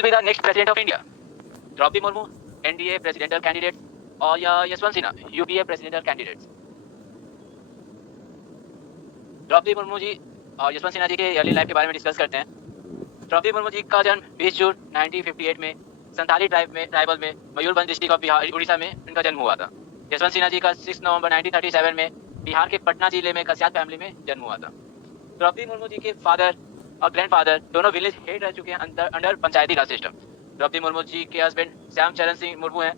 will be the next president of India? Draupadi Murmu, NDA presidential candidate, और या Yashwant Sinha, UPA presidential candidates? Draupadi Murmu जी और यशवंत सिन्हा जी के early life के बारे में डिस्कस करते हैं। द्रौपदी मुर्मू जी का जन्म 20 जून 1958 में संथाली ट्राइबल में मयूरभंज डिस्ट्रिक्ट ऑफ बिहार उड़ीसा में इनका जन्म हुआ था। यशवंत सिन्हा जी का 6 नवंबर 1937 में बिहार के पटना जिले में कस्यात फैमिली में जन्म हुआ था। द्रौपदी मुर्मू जी के फादर और ग्रैंडफादर दोनों विलेज हेड रह चुके हैं अंडर पंचायती राज सिस्टम। द्रौपदी मुर्मू जी के हस्बैंड श्याम चरण सिंह मुर्मू हैं।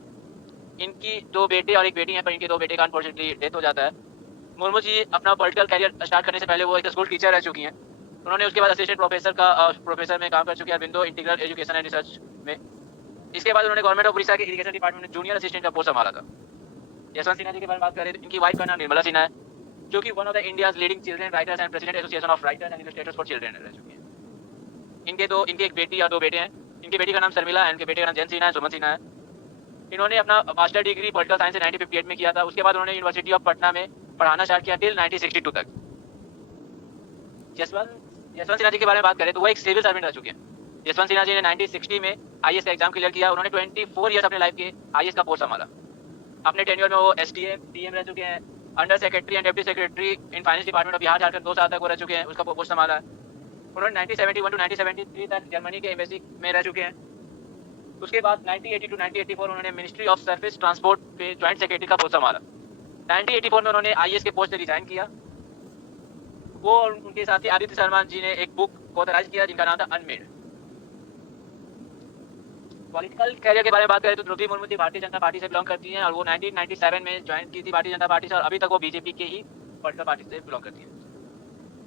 इनकी 2 बेटे और 1 बेटी हैं, पर इनके 2 बेटे का अनफॉर्चुनेटली डेथ हो जाता है। मुर्मू जी अपना पॉलिटिकल कैरियर स्टार्ट करने से पहले वो एक स्कूल टीचर रह चुकी हैं। उन्होंने उसके बाद असिस्टेंट प्रोफेसर में काम कर चुकी है Aurobindo integral education and research में। इसके बाद उन्होंने गवर्नमेंट ऑफ उड़ीसा के इरिगेशन डिपार्टमेंट में जूनियर असिस्टेंट का पोस्ट संभाला था। यशवंत सिन्हा जी के बारे में बात करें तो इनकी वाइफ का नाम निर्मला सिन्हा है, जो कि one of the India's leading children writers and president association of writers and illustrators for children रह चुकी हैं। इनके एक बेटी और 2 बेटे हैं। इनके बेटी का नाम शर्मिला है, इनके बेटे का नाम जैन सिन्हा है, सुमन सिन्हा है। इन्होंने अपना मास्टर डिग्री पॉलिटिकल साइंस 1958 में किया था। उसके बाद उन्होंने यूनिवर्सिटी ऑफ पटना में पढ़ाना स्टार्ट किया टिल 1962 तक। यशवंत सिन्हा जी के बारे में बात करें तो वो एक सिविल सर्वेंट रह चुके हैं। यशवंत सिन्हा जी ने 1960 में आईएएस का एग्जाम क्लियर किया। उन्होंने 24 ईयर्स अपने लाइफ के आईएएस का पोस्ट संभाला। अपने टेन्योर में वो एसडीएम डीएम रह चुके हैं, under secretary and deputy secretary in finance department of Bihar Jharkhand 2 साल तक वो रह चुके हैं, उसका पोस्ट संभाला। उन्होंने 1971 टू 1973 तक जर्मनी के एम्बेसी में रह चुके हैं। उसके बाद 1980 टू 1984 उन्होंने मिनिस्ट्री ऑफ सर्विस ट्रांसपोर्ट पे ज्वाइंट सेक्रेटरी का पोस्ट संभाला। 1984 में उन्होंने आईएएस के पोस्ट से रिजाइन किया। वो और उनके साथी आदित्य शर्मा जी ने एक बुक को ऑथराइज किया जिनका नाम था अनमेड। पॉलिटिकल कैरियर के बारे में बात करें तो द्रौपदी मुर्मू जी भारतीय जनता पार्टी से बिलोंग करती हैं और वो 1997 में ज्वाइन की थी भारतीय जनता पार्टी से, और अभी तक वो बीजेपी के ही पॉलिटिकल पार्टी से बिलोंग करती हैं।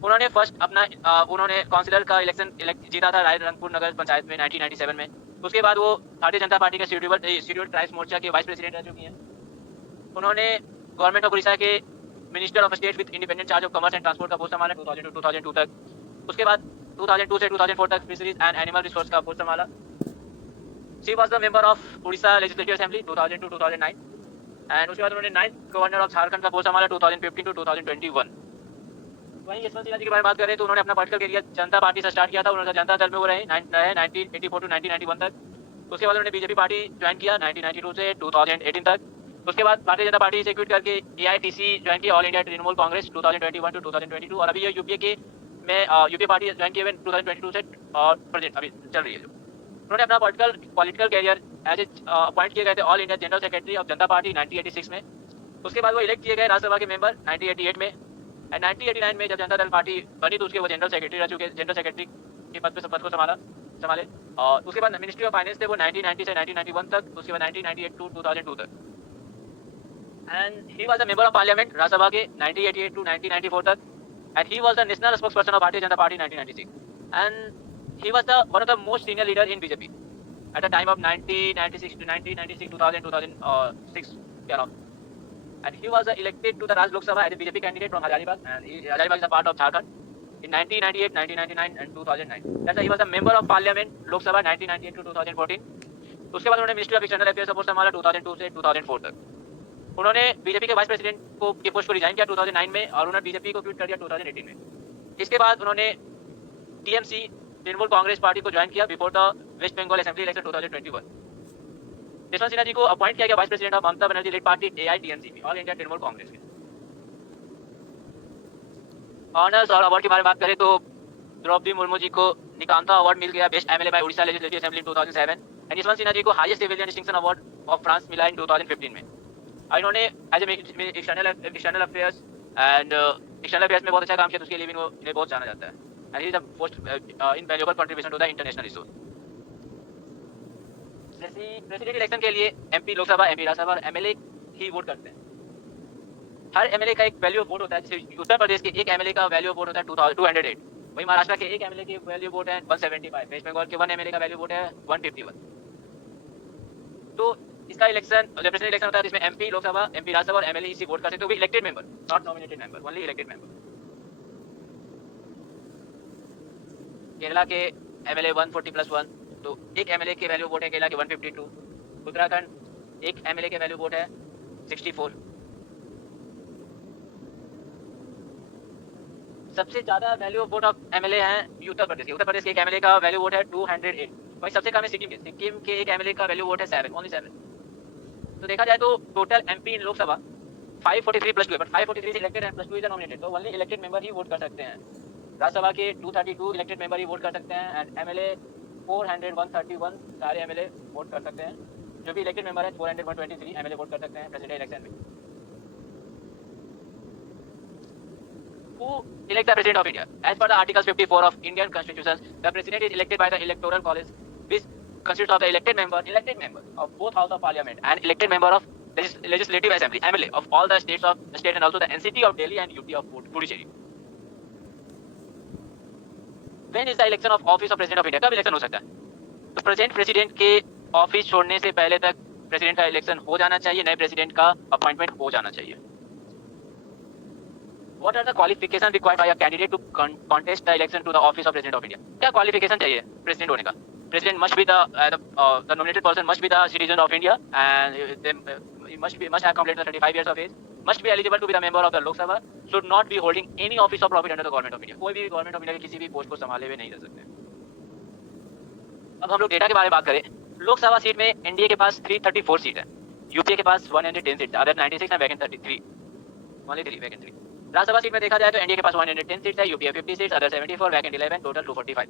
उन्होंने फर्स्ट उन्होंने काउंसिलर का इलेक्शन जीता था रायरंगपुर नगर पंचायत में 1997 में। उसके बाद वो भारतीय जनता पार्टी के शेड्यूल्ड ट्राइब्स मोर्चा के वाइस प्रेसिडेंट रह चुकी हैं। उन्होंने गवर्नमेंट ऑफ उड़ीसा के minister of state with independent charge of commerce and transport का पोस्ट संभाला 2002 तक। उसके बाद 2002 से 2004 तक फिशरीज एंड एनिमल रिसोर्स का पोस्ट संभाला। She was the member of Orissa legislative assembly 2002 to 2009 and उसके बाद उन्होंने 9th गवर्नर ऑफ झारखंड का पोस्ट संभाला 2015 टू 2021। वहीं यशवंत सिन्हा जी के बारे में बात करें तो उन्होंने अपना पॉलिटिकल कैरियर जनता पार्टी से स्टार्ट किया था। उन्होंने जनता दल में वो रहे 1984 टू 1991 तक। उसके बाद उन्होंने बीजेपी पार्टी ज्वाइन किया 1992 से 2018 तक। उसके बाद भारतीय जनता पार्टी से क्विट करके एआईटीसी ज्वाइन किया, all India Trinamool Congress 2021 to 2022, और अभी ये यूपीए के में यूपीए पार्टी ज्वाइन किए हुए 2022 से और प्रेजेंट अभी चल रही है। जो उन्होंने अपना political career as a appoint किए गए थे all India general secretary of Janata party 1986 में। उसके बाद वो इलेक्ट किए गए राज्यसभा के मेंबर 1988 में एंड 1989 में जब जनता दल पार्टी बनी तो उसके वो जनरल सेक्रेटरी रह चुके, जनरल सेक्रेटरी के पद को संभाले। और उसके बाद मिनिस्ट्री ऑफ फाइनेंस थे वो 1990 से 1991 तक। उसके बाद 1998 टू 2002 तक and he was a member of parliament Rajya Sabha के 1988 टू 1994 तक and he was the national spokesperson of Bharatiya Janata party 1996 and he was the one of the most senior leader in BJP at the time of 1996 2006 around, and he was elected to the Raj Lok Sabha as a BJP candidate from Hazaribagh, and Hazaribagh is a part of Jharkhand in 1998, 1999 and 2009. That's why he was a member of parliament Lok Sabha 1998 to 2014. उसके बाद उन्होंने ministry of external affairs का post संभाला 2002 से 2004 तक। उन्होंने BJP के vice president के पोस्ट को रिजाइन किया 2009 में और उन्होंने बीजेपी को क्विट कर दिया 2018 में। इसके बाद उन्होंने टीएमसी तृणमूल कांग्रेस पार्टी को ज्वाइन किया before the West Bengal assembly election 2021। Yashwant Sinha ji को अपॉइंट किया गया vice president of Mamata Banerjee led party AITMC all India Trinamool Congress के। ऑनर्स और अवार्ड के बारे में बात करें तो द्रौपदी मुर्मू जी को निकांता अवार्ड मिल गया best MLA by Orissa legislative assembly in 2007 and Yashwant Sinha ji को highest civilian distinction award of France मिला इन 2015 में। और इन्होंने एज ए एक्सटर्नल अफेयर्स में बहुत अच्छा काम किया, तो उसके लिए भी इन्हें बहुत जाना जाता है। And he is a most invaluable contribution to the international resource. President election के लिए एमपी लोकसभा, एमपी राज्यसभा और एमएलए ही वोट करते हैं। हर एमएलए का एक वैल्यू ऑफ वोट होता है। जैसे उत्तर प्रदेश के एक एमएलए का वैल्यू ऑफ वोट होता है 208। वहीं महाराष्ट्र के एक एमएलए के वैल्यू वोट है 175। वेस्ट बंगाल के 1 एमएलए का वैल्यू वोट है 151। तो इसका इलेक्शन जब प्रेसिडेंट इलेक्शन होता है जिसमें एमपी लोकसभा, एमपी राज्यसभा और एमएलए इसी वोट करते हैं, तो भी elected member, not nominated member, only elected member. Kerala के एमएलए 140+1, तो एक एमएलए के वैल्यू वोट है केरला के 152। उत्तराखंड एक एमएलए के वैल्यू वोट है 64। सबसे ज्यादा value of vote of MLA हैं उत्तर प्रदेश के। उत्तर प्रदेश के एक एमएलए का वैल्यू वोट है 208। वही सबसे कम है सिक्किम के एक एमएलए का वैल्यू वोट है 7, ओनली 7। तो देखा जाए तो टोटल एमपी इन लोकसभा 543 प्लस 2 है, but 543 is elected and plus 2 is nominated, तो ओनली इलेक्टेड मेंबर ही वोट कर सकते हैं। राज्यसभा के 232 इलेक्टेड मेंबर ही वोट कर सकते हैं एंड एमएलए 400 131 सारे एमएलए वोट कर सकते हैं। जो भी इलेक्टेड मेंबर है 400 123 एमएलए वोट कर सकते हैं प्रेसिडेंट इलेक्शन में। Who elect the President of India? As per the Article 54 of Indian Constitution, the President is elected by the Electoral College, which consists of the elected member of both House of Parliament and elected member of Legislative Assembly (MLA) of all the states of the state and also the NCT of Delhi and UT of Puducherry. When is the election of office of President of India? कब election हो सकता है? तो president के office छोड़ने से पहले तक प्रेसिडेंट का इलेक्शन हो जाना चाहिए, नए प्रेसिडेंट का अपॉइंटमेंट हो जाना चाहिए। What are the qualifications required by a candidate to contest the election to the office of President of India? क्या qualification चाहिए प्रेसिडेंट होने का? President must be the nominated person must be the citizen of India and he must have completed 35 years of age, must be eligible to be the member of the Lok Sabha, should not be holding any office of profit under the government of India. कोई भी government of India के किसी भी post को संभाले हुए नहीं रह सकते। अब हम लोग डेटा के बारे में बात करें, लोकसभा सीट में एनडीए के पास 334 सीट है, यूपीए के पास 110 सीट, अदर 96 है, vacant 33, only 3 vacant 3। Rajya Sabha seat में देखा जाए तो एनडीए के पास 110 सीट्स है, UPA 50 seats, other 74, vacant 11, total 245।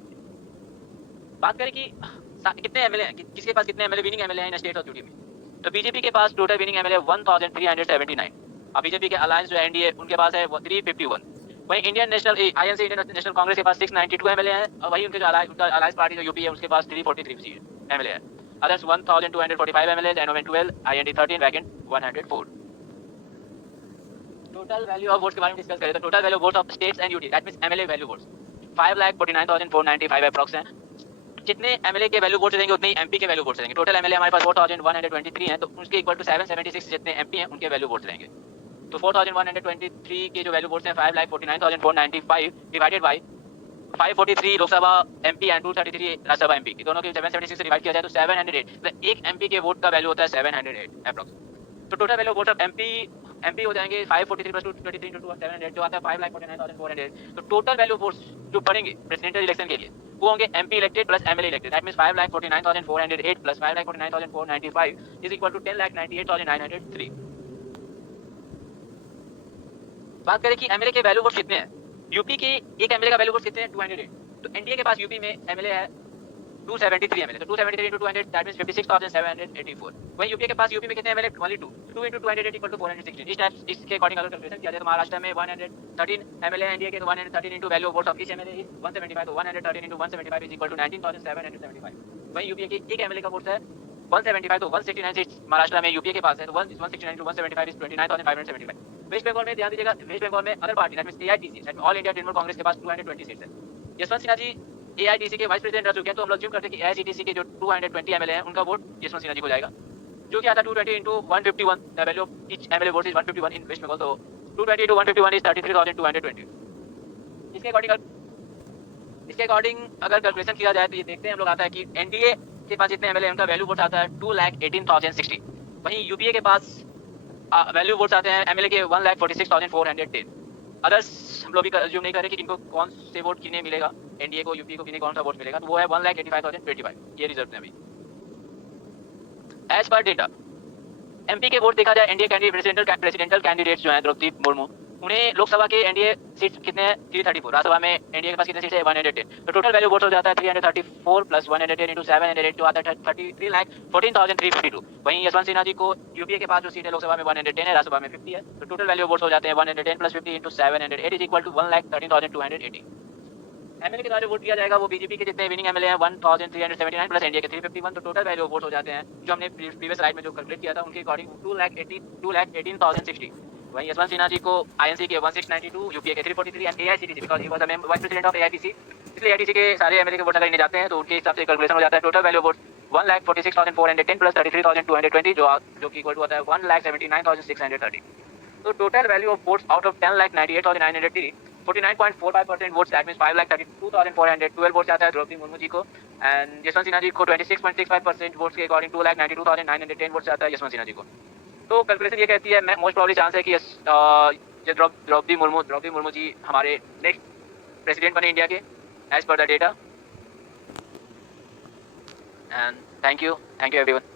बात करें कि कितने एमएलए हैं, किसके पास कितने एमएलए विनिंग एमएलए हैं इन स्टेट ऑफ यूटी में, तो बीजेपी के पास टोटल विनिंग एमएलए 1379। अब बीजेपी के अलायंस जो एनडीए उनके पास है 351। वहीं Indian national INC Indian national Congress के पास 692 एमएलए हैं, और वही उनके जो अलायंस पार्टी जो यूपी है उसके पास 343 एमएलए है, others 1245 MLA, N O N 12, I N D 13, vacant 104। Total value of votes के बारे में डिस्कस करें तो total value votes of states and UT that means MLA value votes 5,49,495 approx हैं। जितने एमएलए के वैल्यू वोट्स रहेंगे उतने ही एमपी के वैल्यू वोट्स रहेंगे। टोटल एमएलए हमारे पास 4123 हैं, तो उसके इक्वल टू 776 जितने एमपी हैं उनके वैल्यू वोट्स रहेंगे। तो 4123 के जो वैल्यू वोट्स हैं 5,49,495 divided by 543 Lok Sabha MP and 233 Rajya Sabha MP, दोनों के 776 से डिवाइड किया जाए तो 708, मतलब एक एमपी के वोट का वैल्यू होता है 708 अप्रॉक्स। तो total value vote of MP हो जाएंगे 543 प्लस 223 इंटू 700 जो आता है 5,49,400। तो टोटल वैल्यू वोट्स जो पड़ेंगे प्रेसिडेंशियल इलेक्शन के लिए वो होंगे MP elected plus MLA elected, that means 5,49,408 plus 5,49,495 is equal to 10,98,903। बात करें कि एमएलए के वैल्यू वोट्स कितने हैं, यूपी के एक एमएलए का वैल्यू वोट्स कितने हैं 208, तो एनडीए के पास यूपी में एमएलए है 273 एमएलए, तो 273 into 200 दैट मींस 56,784। वहीं यूपी के पास यूपी में कितने MLA, only 2 into 200 equal to 416। इस टाइप इसके अकॉर्डिंग अगर कैलकुलेशन किया जाए तो महाराष्ट्र में 113 एमएलए एनडीए के, तो 113 into value of votes of each MLA is 175, तो 113 into 175 इज इक्वल टू 19,775। वहीं यूपी के एक एमएलए का वोट्स है 175, तो 169 सीट्स महाराष्ट्र में यूपी के पास है, तो 169 into 175 इज 29,575। वेस्ट बंगाल में ध्यान दीजिएगा, वेस्ट बंगाल में other party that means AITC that all India Trinamool Congress के पास 220 सीट्स है। यशवंत सिन्हा जी एआईटीसी के वाइस प्रेसिडेंट रह चुके हैं, तो हम लोग ज्यूम करते हैं कि एआईसीटीसी के जो 220 एमएलए हैं उनका वोट यशवंत सिन्हा जी को जाएगा, जो कि आता है 220 into 151, the value of each MLA vote is 151 in West Bengal, तो 220 into 151 इज 33,220। इसके अकॉर्डिंग अगर कैलकुलेशन किया जाए तो ये देखते हैं हम लोग आता है कि एनडीए के पास जितने एमएलए उनका वैल्यू वोट आता है 2,18,060। वहीं यूपीए के पास वैल्यू वोट्स आते हैं एमएलए के 1,46,410। अदर्स हम लोग भी अज्यूम नहीं करें कि इनको कौन से वोट किन्हें मिलेगा, एनडीए को यूपी को किन्हें कौन सा वोट मिलेगा, तो वो है 1,85,025, ये रिजल्ट है अभी एज पर डेटा। एमपी के वोट देखा जाए एनडीए कैंडिडेट प्रेसिडेंशियल कैंडिडेट्स जो हैं द्रौपदी मुर्मू, उन्हें लोकसभा के एनडीए सीट कितने हैं 334, राज्यसभा में एनडीए के पास कितने सीट है 110, तो टोटल वैल्यू वोट हो जाता है 334 प्लस 110 into 708 जो आता है 33,14,352। वहीं यशवंत सिन्हा जी को यूपीए के पास जो सीट है लोकसभा में 110 है, राज्यसभा में 50 है, तो टोटल वैल्यू वोट हो जाते हैं 110 plus 50 into 708 is equal to 1,13,280। MLA के द्वारा जो वोट दिया जाएगा वो बीजेपी के जितने विनिंग एमएलए हैं 1,379 प्लस एनडीए के 351, तो टोटल वैल्यू वोट हो जाते हैं जो हमने प्रीवियस स्लाइड में जो कैलकुलेट किया था उनके अकॉर्डिंग 2,18,060। वहीं यशवंत सिन्हा जी को आईएनसी के 1692, यूपीए के 343 and AICTC because he was the vice president of AITC, इसलिए एआईटीसी के सारे एमएलए के वोट अगर इन्हें जाते हैं तो उनके हिसाब से कैलकुलेशन हो जाता है टोटल वैल्यू वोट 1,46,410 प्लस 33,220 जो कि इक्वल टू आता है 1,79,630। तो total value of votes out of 10,98,903 49.45% votes that means 5,32,412 votes आता है द्रौपदी मुर्मू जी को, एंड यशवंत सिन्हा जी को 26.65% वोट्स के अकॉर्डिंग 2,92,910 वोट्स आता है यशवंत सिन्हा जी को। तो कैलकुलेशन ये कहती है मोस्ट प्रॉब्ली चांस है कि द्रौपदी मुर्मू जी हमारे नेक्स्ट प्रेसिडेंट बने इंडिया के as per the data. And thank you everyone.